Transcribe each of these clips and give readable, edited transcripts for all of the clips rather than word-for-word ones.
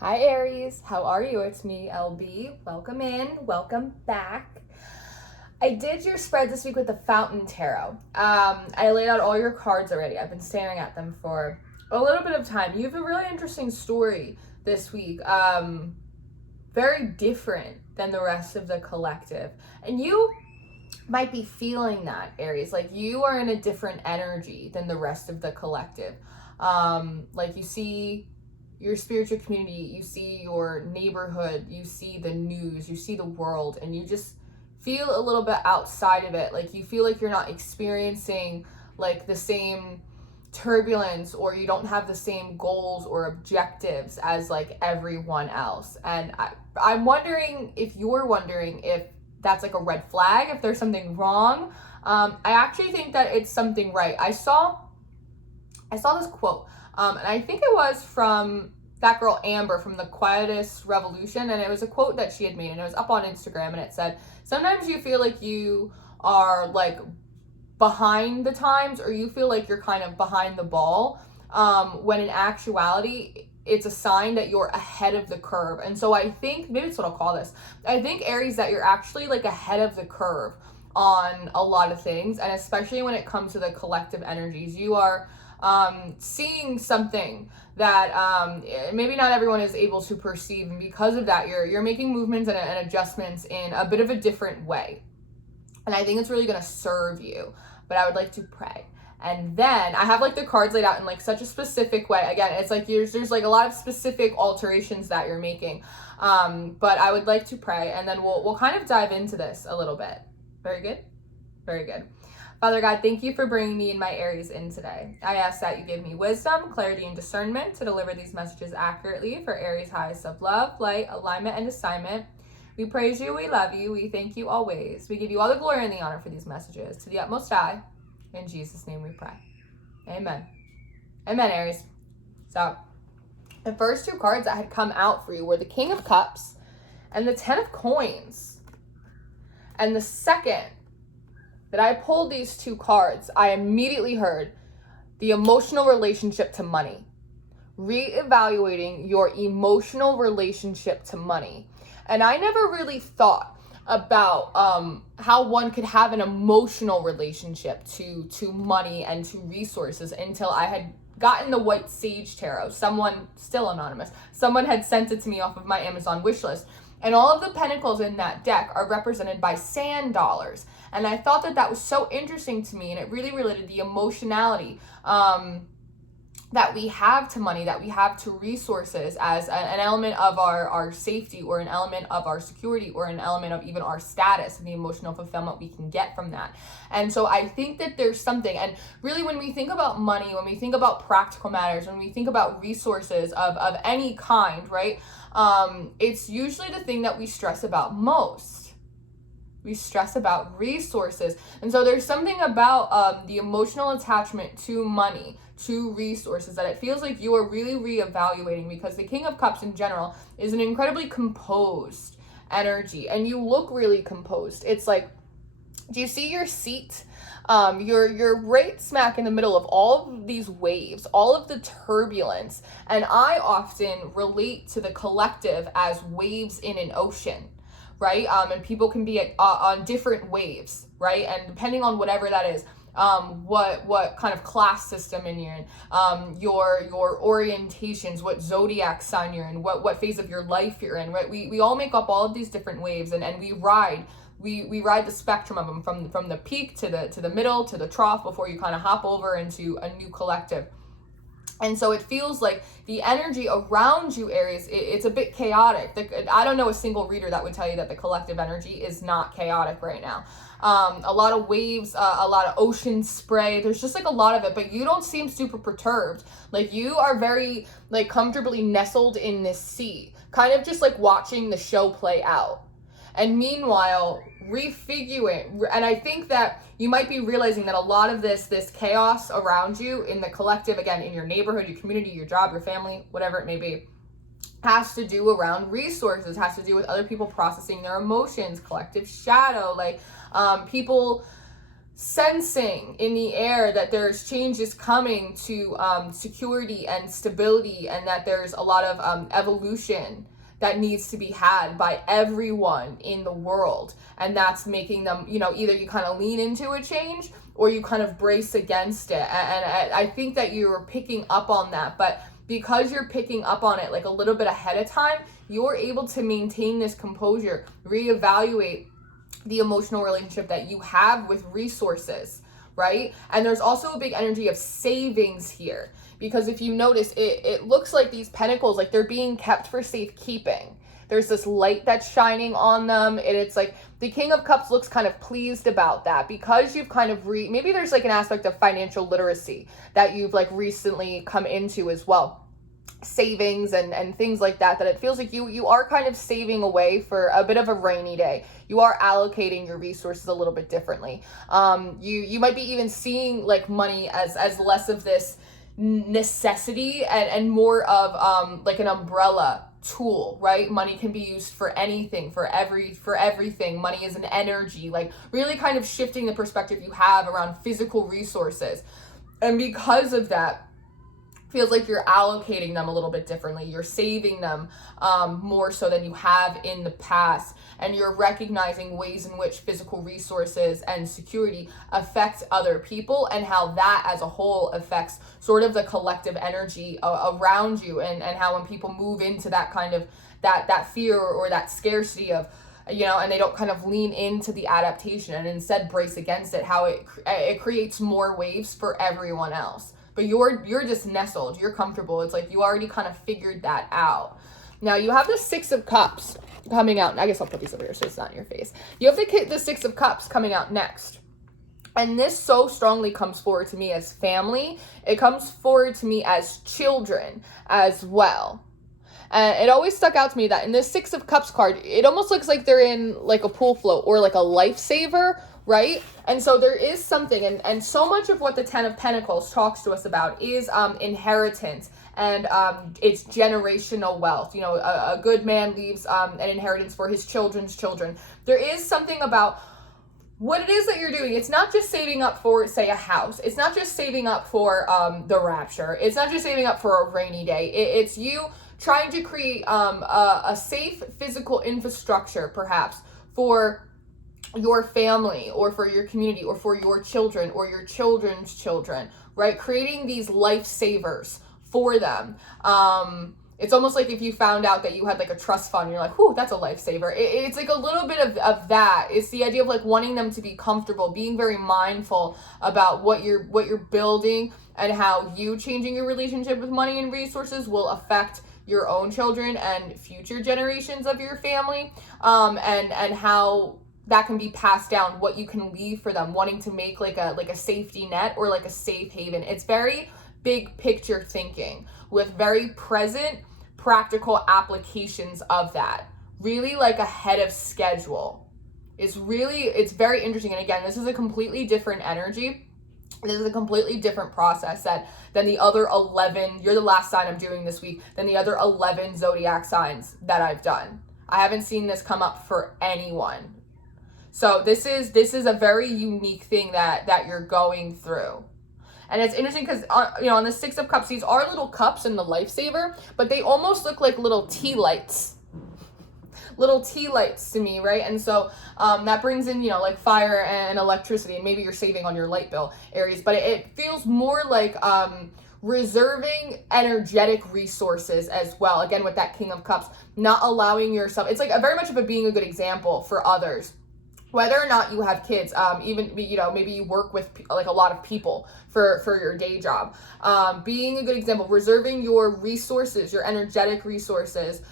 Hi Aries, how are you? It's me, LB. Welcome in, welcome back. I did your spread this week with the Fountain Tarot. I laid out all your cards already. I've been staring at them for a little bit of time. You have a really interesting story this week. Very different than the rest of the collective. And you might be feeling that, Aries. Like you are in a different energy than the rest of the collective. Like you see your spiritual community, you see your neighborhood, you see the news, you see the world, and you just feel a little bit outside of it. Like you feel like you're not experiencing like the same turbulence, or you don't have the same goals or objectives as like everyone else. And I'm wondering if you're wondering if that's like a red flag, if there's something wrong. I actually think that it's something right. I saw this quote, and I think it was from that girl Amber from the Quietest Revolution, and it was a quote that she had made, and it was up on Instagram, and it said, sometimes you feel like you are like behind the times, or you feel like you're kind of behind the ball, when in actuality it's a sign that you're ahead of the curve. And so I think, maybe that's what I'll call this, I think, Aries, that you're actually like ahead of the curve on a lot of things, and especially when it comes to the collective energies. You are seeing something that maybe not everyone is able to perceive, and because of that you're making movements and adjustments in a bit of a different way, and I think it's really going to serve you. But I would like to pray, and then I have like the cards laid out in like such a specific way. Again, it's like there's like a lot of specific alterations that you're making, but I would like to pray, and then we'll kind of dive into this a little bit. Very good, very good. Father God, thank you for bringing me and my Aries in today. I ask that you give me wisdom, clarity, and discernment to deliver these messages accurately for Aries' highest of love, light, alignment, and assignment. We praise you, we love you, we thank you always. We give you all the glory and the honor for these messages. To the utmost high, in Jesus' name we pray. Amen. Amen, Aries. So, the first two cards that had come out for you were the King of Cups and the Ten of Coins. And the second that I pulled these two cards, I immediately heard the emotional relationship to money. Reevaluating your emotional relationship to money. And I never really thought about how one could have an emotional relationship to money and to resources until I had gotten the White Sage Tarot. Someone, still anonymous, someone had sent it to me off of my Amazon wishlist. And all of the pentacles in that deck are represented by sand dollars. And I thought that that was so interesting to me, and it really related the emotionality that we have to money, that we have to resources as an element of our safety, or an element of our security, or an element of even our status and the emotional fulfillment we can get from that. And so I think that there's something, and really when we think about money, when we think about practical matters, when we think about resources of any kind, right? It's usually the thing that we stress about most. We stress about resources. And so there's something about the emotional attachment to money, to resources, that it feels like you are really reevaluating, because the King of Cups in general is an incredibly composed energy, and you look really composed. It's like, do you see your seat? You're right smack in the middle of all of these waves, all of the turbulence. And I often relate to the collective as waves in an ocean, right? And people can be on different waves, right? And depending on whatever that is, what kind of class system you're in, your orientations, what zodiac sign you're in, what phase of your life you're in, right? We all make up all of these different waves, and we ride the spectrum of them from the peak to the middle to the trough before you kind of hop over into a new collective. And so it feels like the energy around you, Aries, it's a bit chaotic. I don't know a single reader that would tell you that the collective energy is not chaotic right now. A lot of waves, a lot of ocean spray. There's just like a lot of it, but you don't seem super perturbed. Like you are very like comfortably nestled in this sea, kind of just like watching the show play out. And meanwhile, refiguring, and I think that you might be realizing that a lot of this chaos around you in the collective, again, in your neighborhood, your community, your job, your family, whatever it may be, has to do around resources, has to do with other people processing their emotions, collective shadow, like people sensing in the air that there's changes coming to security and stability, and that there's a lot of evolution that needs to be had by everyone in the world. And that's making them, either you kind of lean into a change or you kind of brace against it. And I think that you're picking up on that, but because you're picking up on it like a little bit ahead of time, you're able to maintain this composure, reevaluate the emotional relationship that you have with resources, right? And there's also a big energy of savings here, because if you notice, it looks like these pentacles, like they're being kept for safekeeping. There's this light that's shining on them, and it's like the King of Cups looks kind of pleased about that, because you've kind of maybe there's like an aspect of financial literacy that you've like recently come into as well. Savings and things like that it feels like you are kind of saving away for a bit of a rainy day. You are allocating your resources a little bit differently. You might be even seeing like money as less of this necessity and more of like an umbrella tool, right? Money can be used for anything, for everything. Money is an energy, like really kind of shifting the perspective you have around physical resources. And because of that, feels like you're allocating them a little bit differently. You're saving them more so than you have in the past. And you're recognizing ways in which physical resources and security affect other people, and how that as a whole affects sort of the collective energy around you, and how when people move into that kind of that fear or that scarcity of, and they don't kind of lean into the adaptation and instead brace against it, how it creates more waves for everyone else. But you're just nestled, you're comfortable. It's like you already kind of figured that out. Now you have the Six of Cups coming out. I guess I'll put these over here so it's not in your face. You have the Six of Cups coming out next. And this so strongly comes forward to me as family. It comes forward to me as children as well. And it always stuck out to me that in this Six of Cups card, it almost looks like they're in like a pool float or like a lifesaver, right? And so there is something, and so much of what the Ten of Pentacles talks to us about is inheritance, and it's generational wealth. A good man leaves an inheritance for his children's children. There is something about what it is that you're doing. It's not just saving up for, say, a house. It's not just saving up for the rapture. It's not just saving up for a rainy day. It's you trying to create a safe physical infrastructure, perhaps, for your family or for your community or for your children or your children's children, right? Creating these lifesavers for them. It's almost like if you found out that you had like a trust fund, you're like, whew, that's a lifesaver. It's like a little bit of that. It's the idea of like wanting them to be comfortable, being very mindful about what you're building, and how you changing your relationship with money and resources will affect your own children and future generations of your family, and how that can be passed down, what you can leave for them, wanting to make like a safety net or like a safe haven. It's very big picture thinking with very present practical applications of that, really like ahead of schedule. It's very interesting. And again, this is a completely different energy. This is a completely different process than the other 11. You're the last sign I'm doing this week than the other 11 zodiac signs that I've done. I haven't seen this come up for anyone. So this is a very unique thing that you're going through. And it's interesting because, on the Six of Cups, these are little cups in the lifesaver, but they almost look like little tea lights. Little tea lights to me, right? And so that brings in, like fire and electricity, and maybe you're saving on your light bill, Aries, but it feels more like reserving energetic resources as well. Again, with that King of Cups, not allowing yourself, it's like very much of being a good example for others. Whether or not you have kids, even, maybe you work with like a lot of people for your day job, being a good example, reserving your resources, your energetic resources,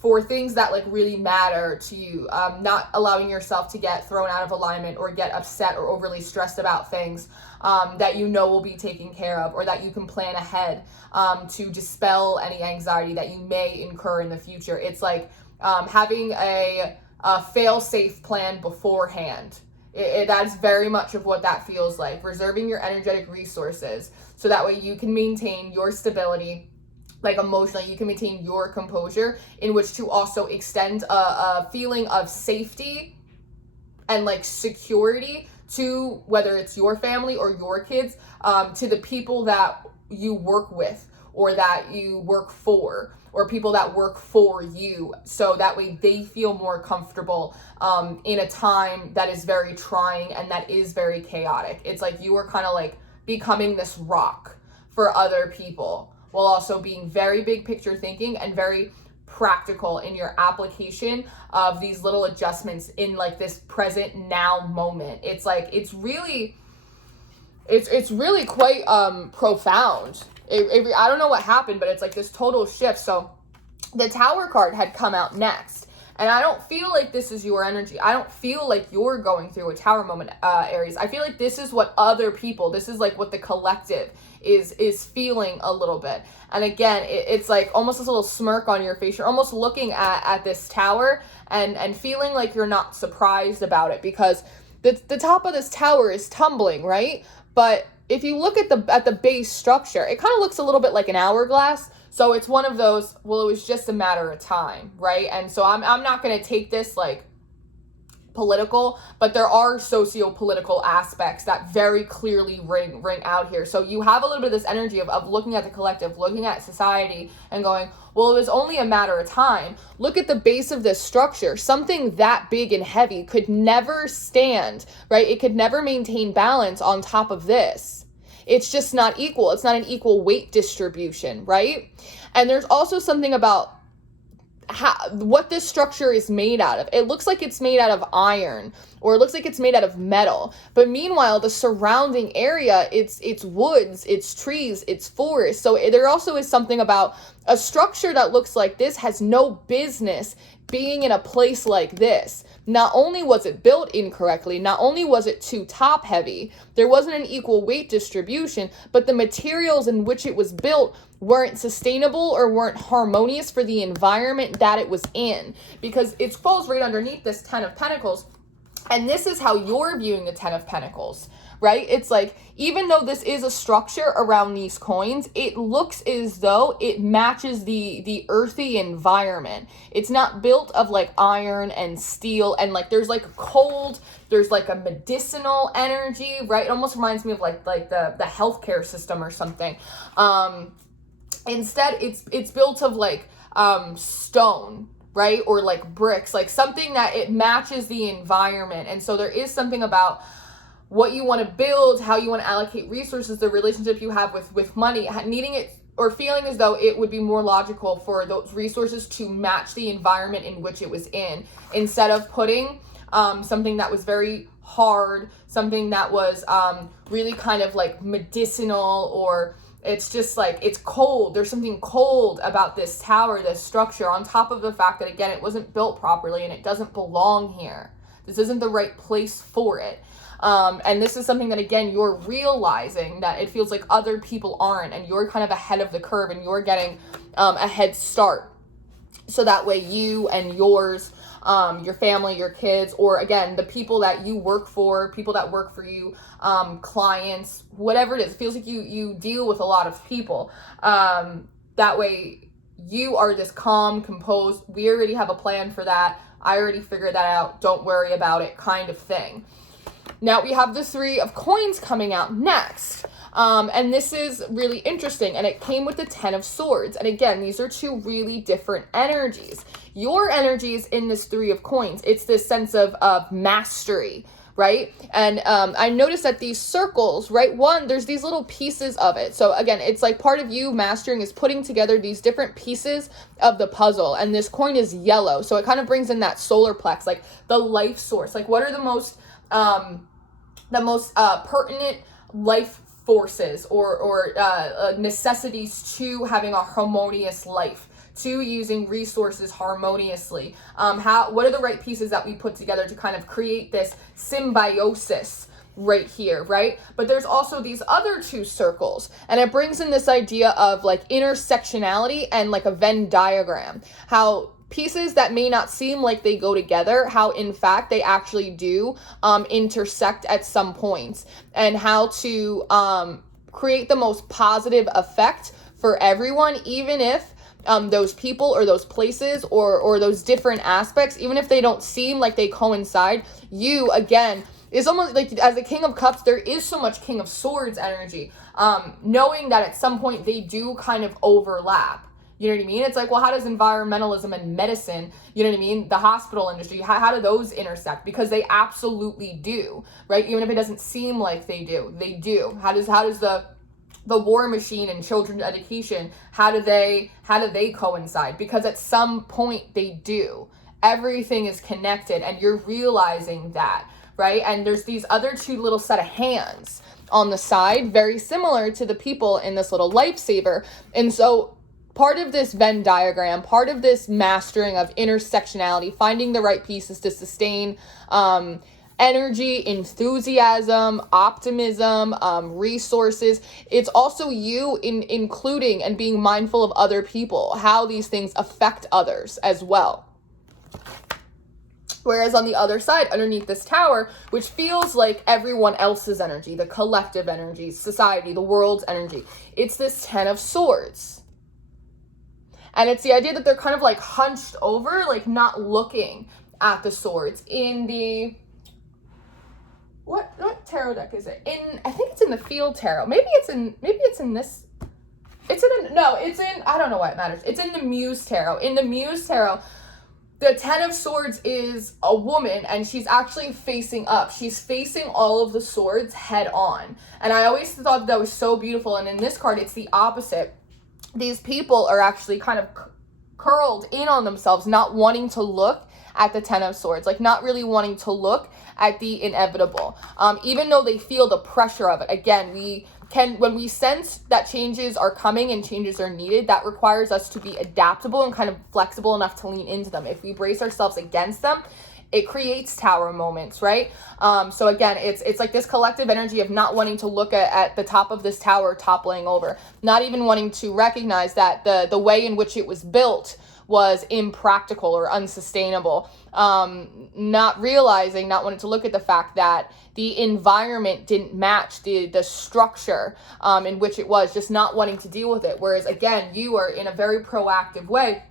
for things that like really matter to you, not allowing yourself to get thrown out of alignment or get upset or overly stressed about things that will be taken care of, or that you can plan ahead to dispel any anxiety that you may incur in the future. It's like having a fail-safe plan beforehand. That's very much of what that feels like. Reserving your energetic resources so that way you can maintain your stability, like emotionally, you can maintain your composure, in which to also extend a feeling of safety and like security to whether it's your family or your kids, to the people that you work with or that you work for, or people that work for you, so that way they feel more comfortable in a time that is very trying and that is very chaotic. It's like you are kind of like becoming this rock for other people, while also being very big picture thinking and very practical in your application of these little adjustments in like this present now moment. It's like, it's really quite profound. I don't know what happened, but it's like this total shift. So the Tower card had come out next, and I don't feel like this is your energy. I don't feel like you're going through a Tower moment, Aries. I feel like this is what other people, this is like what the collective is feeling a little bit. And again, it's like almost this little smirk on your face. You're almost looking at this Tower and feeling like you're not surprised about it, because the top of this Tower is tumbling, right? But if you look at the base structure, it kind of looks a little bit like an hourglass. So it's one of those, well, it was just a matter of time, right? And so I'm not going to take this like political, but there are socio-political aspects that very clearly ring out here. So you have a little bit of this energy of looking at the collective, looking at society and going, well, it was only a matter of time. Look at the base of this structure. Something that big and heavy could never stand, right? It could never maintain balance on top of this. It's just not equal. It's not an equal weight distribution, right? And there's also something about what this structure is made out of. It looks like it's made out of iron, or it looks like it's made out of metal. But meanwhile, the surrounding area, it's woods, it's trees, it's forest. So there also is something about a structure that looks like this has no business being in a place like this. Not only was it built incorrectly, not only was it too top heavy, there wasn't an equal weight distribution, but the materials in which it was built weren't sustainable or weren't harmonious for the environment that it was in, because it falls right underneath this 10 of Pentacles. And this is how you're viewing the 10 of Pentacles, right? It's like, even though this is a structure around these coins, it looks as though it matches the earthy environment. It's not built of like iron and steel, and like there's like a cold, there's like a medicinal energy, right? It almost reminds me of like the healthcare system or something. Instead, it's built of like stone, right? Or like bricks, like something that it matches the environment. And so there is something about what you want to build, how you want to allocate resources, the relationship you have with money, needing it or feeling as though it would be more logical for those resources to match the environment in which it was in, instead of putting something that was very hard, something that was really kind of like medicinal, or it's just like, it's cold. There's something cold about this tower, this structure, on top of the fact that, again, it wasn't built properly and it doesn't belong here. This isn't the right place for it. And this is something that, again, you're realizing that it feels like other people aren't, and you're kind of ahead of the curve, and you're getting a head start. So that way you and yours, your family, your kids, or again, the people that you work for, people that work for you, clients, whatever it is, it feels like you deal with a lot of people. That way you are just calm, composed. We already have a plan for that. I already figured that out. Don't worry about it, kind of thing. Now we have the 3 of Coins coming out next. And this is really interesting, and it came with the 10 of Swords. And again, these are 2 really different energies. Your energy is in this 3 of Coins. It's this sense of mastery, right? And I noticed that these circles, right? One, there's these little pieces of it. So again, it's like part of you mastering is putting together these different pieces of the puzzle. And this coin is yellow, so it kind of brings in that solar plex, like the life source. Like, what are the most pertinent life forces or necessities to having a harmonious life, to using resources harmoniously? What are the right pieces that we put together to kind of create this symbiosis right here, right? But there's also these other 2 circles, and it brings in this idea of like intersectionality and like a Venn diagram, how pieces that may not seem like they go together, how in fact they actually do intersect at some points, and how to create the most positive effect for everyone, even if those people or those places or those different aspects, even if they don't seem like they coincide, you, again, It's almost like as the King of Cups, there is so much King of Swords energy, knowing that at some point they do kind of overlap. You know what I mean? It's like, well, how does environmentalism and medicine, you know what I mean? The hospital industry, how do those intersect? Because they absolutely do, right? Even if it doesn't seem like they do, they do. How does the war machine and children's education, how do they coincide? Because at some point they do. Everything is connected, and you're realizing that, right? And there's these other two little set of hands on the side, very similar to the people in this little lifesaver. And so part of this Venn diagram, part of this mastering of intersectionality, finding the right pieces to sustain energy, enthusiasm, optimism, resources. It's also you including and being mindful of other people, how these things affect others as well. Whereas on the other side, underneath this tower, which feels like everyone else's energy, the collective energy, society, the world's energy, it's this 10 of Swords. And it's the idea that they're kind of like hunched over, like not looking at the swords. In the, what tarot deck is it? I think it's in the Field Tarot. Maybe it's in this. I don't know why it matters. It's in the Muse Tarot. In the Muse Tarot, the 10 of Swords is a woman, and she's actually facing up. She's facing all of the swords head on. And I always thought that was so beautiful. And in this card, it's the opposite. These people are actually kind of curled in on themselves, not wanting to look at the 10 of Swords, like not really wanting to look at the inevitable, even though they feel the pressure of it. Again, when we sense that changes are coming and changes are needed, that requires us to be adaptable and kind of flexible enough to lean into them. If we brace ourselves against them, it creates tower moments, right? So again, it's like this collective energy of not wanting to look at the top of this tower toppling over, not even wanting to recognize that the way in which it was built was impractical or unsustainable, not wanting to look at the fact that the environment didn't match the structure in which it was, just not wanting to deal with it. Whereas again, you are in a very proactive way.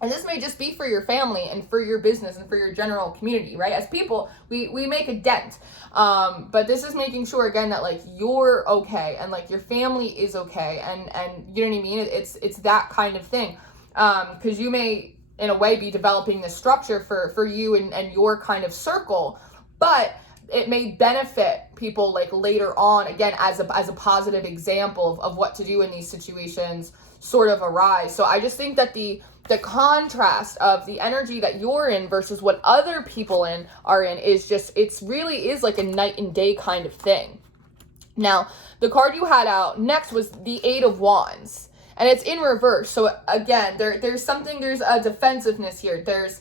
And this may just be for your family and for your business and for your general community, right? As people, we make a dent. But this is making sure, again, that like you're okay and like your family is okay. And you know what I mean? It's that kind of thing. Because you may, in a way, be developing this structure for you and your kind of circle, but it may benefit people like later on, again, as a positive example of what to do in these situations sort of arise. So I just think that the contrast of the energy that you're in versus what other people are in is just, it's really is like a night and day kind of thing. Now, the card you had out next was the 8 of Wands, and it's in reverse. So again, there's a defensive here. There's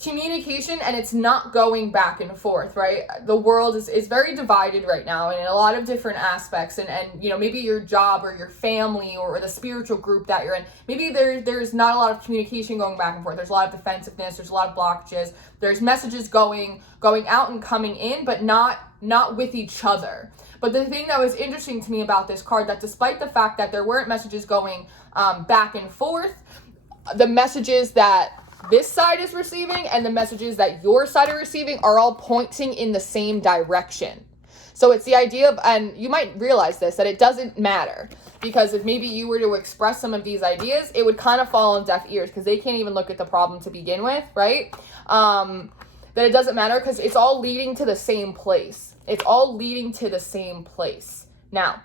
communication, and it's not going back and forth, right? The world is very divided right now in a lot of different aspects, and you know, maybe your job or your family or the spiritual group that you're in, maybe there's not a lot of communication going back and forth. There's a lot of defensiveness, there's a lot of blockages, there's messages going out and coming in, but not with each other. But the thing that was interesting to me about this card, that despite the fact that there weren't messages going back and forth, the messages that this side is receiving and the messages that your side are receiving are all pointing in the same direction. So it's the idea of, and you might realize this, that it doesn't matter, because if maybe you were to express some of these ideas, it would kind of fall on deaf ears because they can't even look at the problem to begin with, right? That it doesn't matter because it's all leading to the same place. It's all leading to the same place. Now,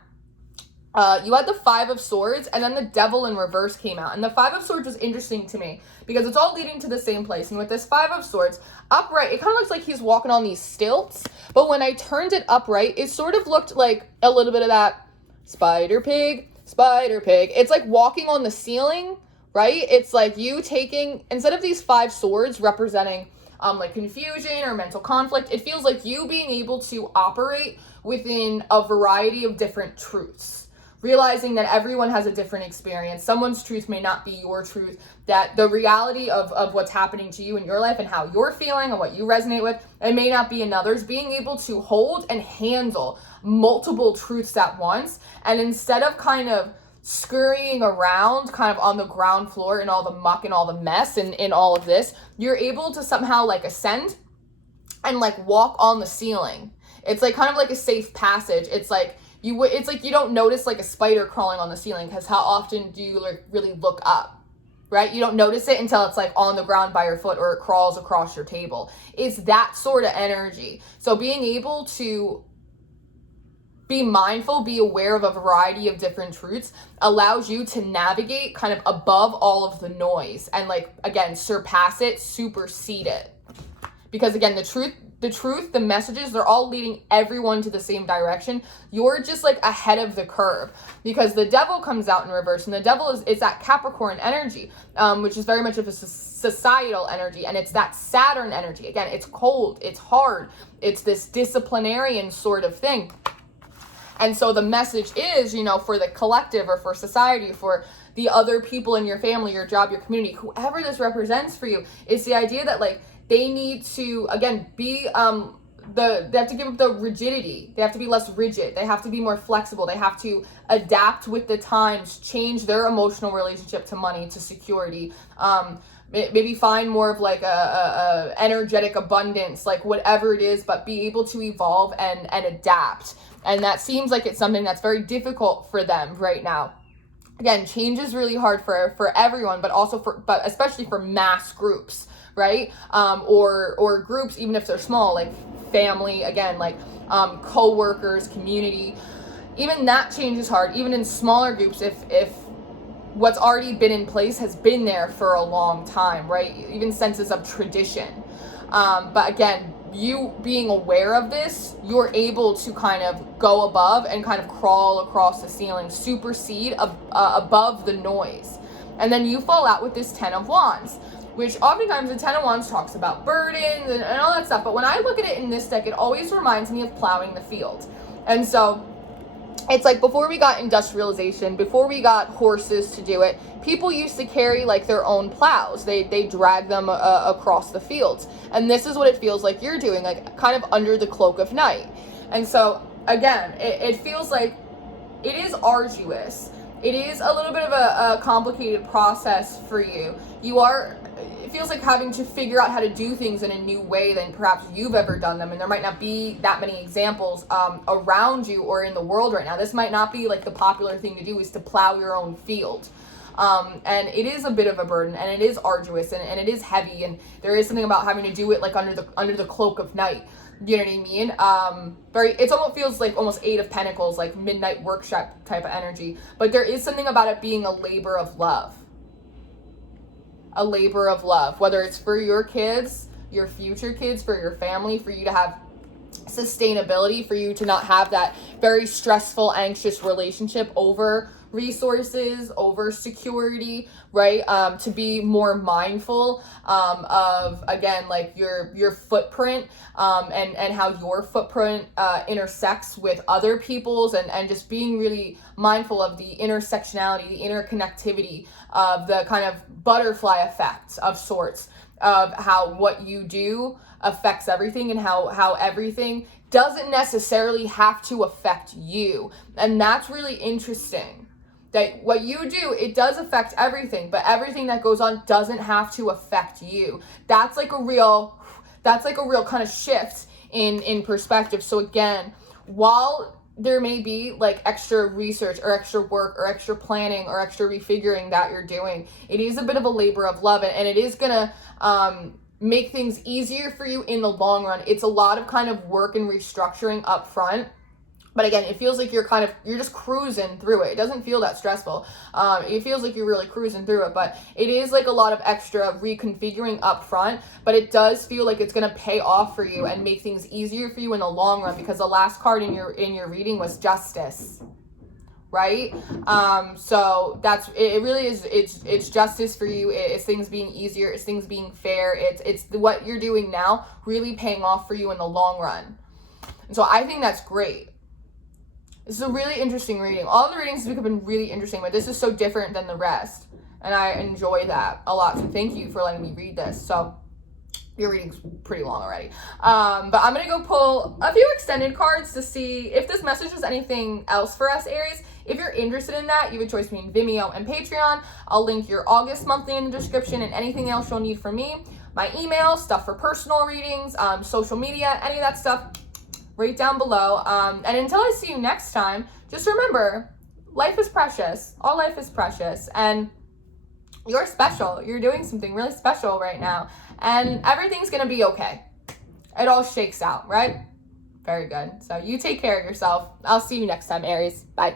you had the 5 of Swords, and then the Devil in reverse came out. And the 5 of Swords was interesting to me because it's all leading to the same place. And with this 5 of Swords, upright, it kind of looks like he's walking on these stilts. But when I turned it upright, it sort of looked like a little bit of that spider pig. It's like walking on the ceiling, right? It's like you taking, instead of these 5 swords representing like confusion or mental conflict, it feels like you being able to operate within a variety of different truths. Realizing that everyone has a different experience. Someone's truth may not be your truth. That the reality of what's happening to you in your life and how you're feeling and what you resonate with, it may not be another's. Being able to hold and handle multiple truths at once. And instead of kind of scurrying around kind of on the ground floor in all the muck and all the mess and in all of this, you're able to somehow like ascend and like walk on the ceiling It's like kind of like a safe passage. It's like you don't notice like a spider crawling on the ceiling, because how often do you like really look up, right? You don't notice it until it's like on the ground by your foot or it crawls across your table. It's that sort of energy. So being able to be mindful, be aware of a variety of different truths allows you to navigate kind of above all of the noise and like, again, surpass it, supersede it. Because again, the truth, the messages, they're all leading everyone to the same direction. You're just like ahead of the curve, because the devil comes out in reverse, and the devil is that Capricorn energy, which is very much of a societal energy, and it's that Saturn energy. Again, it's cold, it's hard, it's this disciplinarian sort of thing. And so the message is, you know, for the collective or for society, for the other people in your family, your job, your community, whoever this represents for you, is the idea that like they need to, again, be, they have to give up the rigidity. They have to be less rigid. They have to be more flexible. They have to adapt with the times, change their emotional relationship to money, to security, maybe find more of like a energetic abundance, like whatever it is, but be able to evolve and adapt. And that seems like it's something that's very difficult for them right now. Again, change is really hard for everyone, but especially for mass groups, right? Or groups, even if they're small, like family, again, like co-workers, community. Even that change is hard, even in smaller groups, if what's already been in place has been there for a long time, right? Even senses of tradition. But again, you being aware of this, you're able to kind of go above and kind of crawl across the ceiling, supersede above the noise. And then you fall out with this 10 of Wands, which oftentimes the 10 of Wands talks about burdens and all that stuff. But when I look at it in this deck, it always reminds me of plowing the field. And so it's like before we got industrialization, before we got horses to do it, people used to carry like their own plows. They drag them across the fields. And this is what it feels like you're doing, like kind of under the cloak of night. And so again, it feels like it is arduous. It is a little bit of a complicated process for you. It feels like having to figure out how to do things in a new way than perhaps you've ever done them. And there might not be that many examples around you or in the world right now. This might not be like the popular thing to do, is to plow your own field. And it is a bit of a burden, and it is arduous, and it is heavy, and there is something about having to do it like under the cloak of night. You know what I mean? It almost feels like almost 8 of Pentacles, like midnight workshop type of energy. But there is something about it being a labor of love. A labor of love, whether it's for your kids, your future kids, for your family, for you to have sustainability, for you to not have that very stressful, anxious relationship over resources, over security, right? To be more mindful of, again, like your footprint and how your footprint intersects with other people's, and just being really mindful of the intersectionality, the interconnectivity of the kind of butterfly effect of sorts, of how what you do affects everything, and how everything doesn't necessarily have to affect you. And that's really interesting. That what you do, it does affect everything, but everything that goes on doesn't have to affect you. That's like a real kind of shift in perspective. So again, while there may be like extra research or extra work or extra planning or extra refiguring that you're doing, it is a bit of a labor of love, and it is gonna make things easier for you in the long run. It's a lot of kind of work and restructuring up front. But again, it feels like you're just cruising through it. It doesn't feel that stressful. It feels like you're really cruising through it, but it is like a lot of extra reconfiguring up front, but it does feel like it's going to pay off for you and make things easier for you in the long run, because the last card in your reading was Justice, right? So that's, it really is, it's justice for you. It's things being easier. It's things being fair. It's what you're doing now really paying off for you in the long run. And so I think that's great. This is a really interesting reading. All the readings this week have been really interesting, but this is so different than the rest. And I enjoy that a lot. So thank you for letting me read this. So your reading's pretty long already. But I'm going to go pull a few extended cards to see if this message has anything else for us, Aries. If you're interested in that, you have a choice between Vimeo and Patreon. I'll link your August monthly in the description, and anything else you'll need from me. My email, stuff for personal readings, social media, any of that stuff. right down below. And until I see you next time, just remember, life is precious. All life is precious. And you're special. You're doing something really special right now. And everything's going to be okay. It all shakes out, right? Very good. So you take care of yourself. I'll see you next time, Aries. Bye.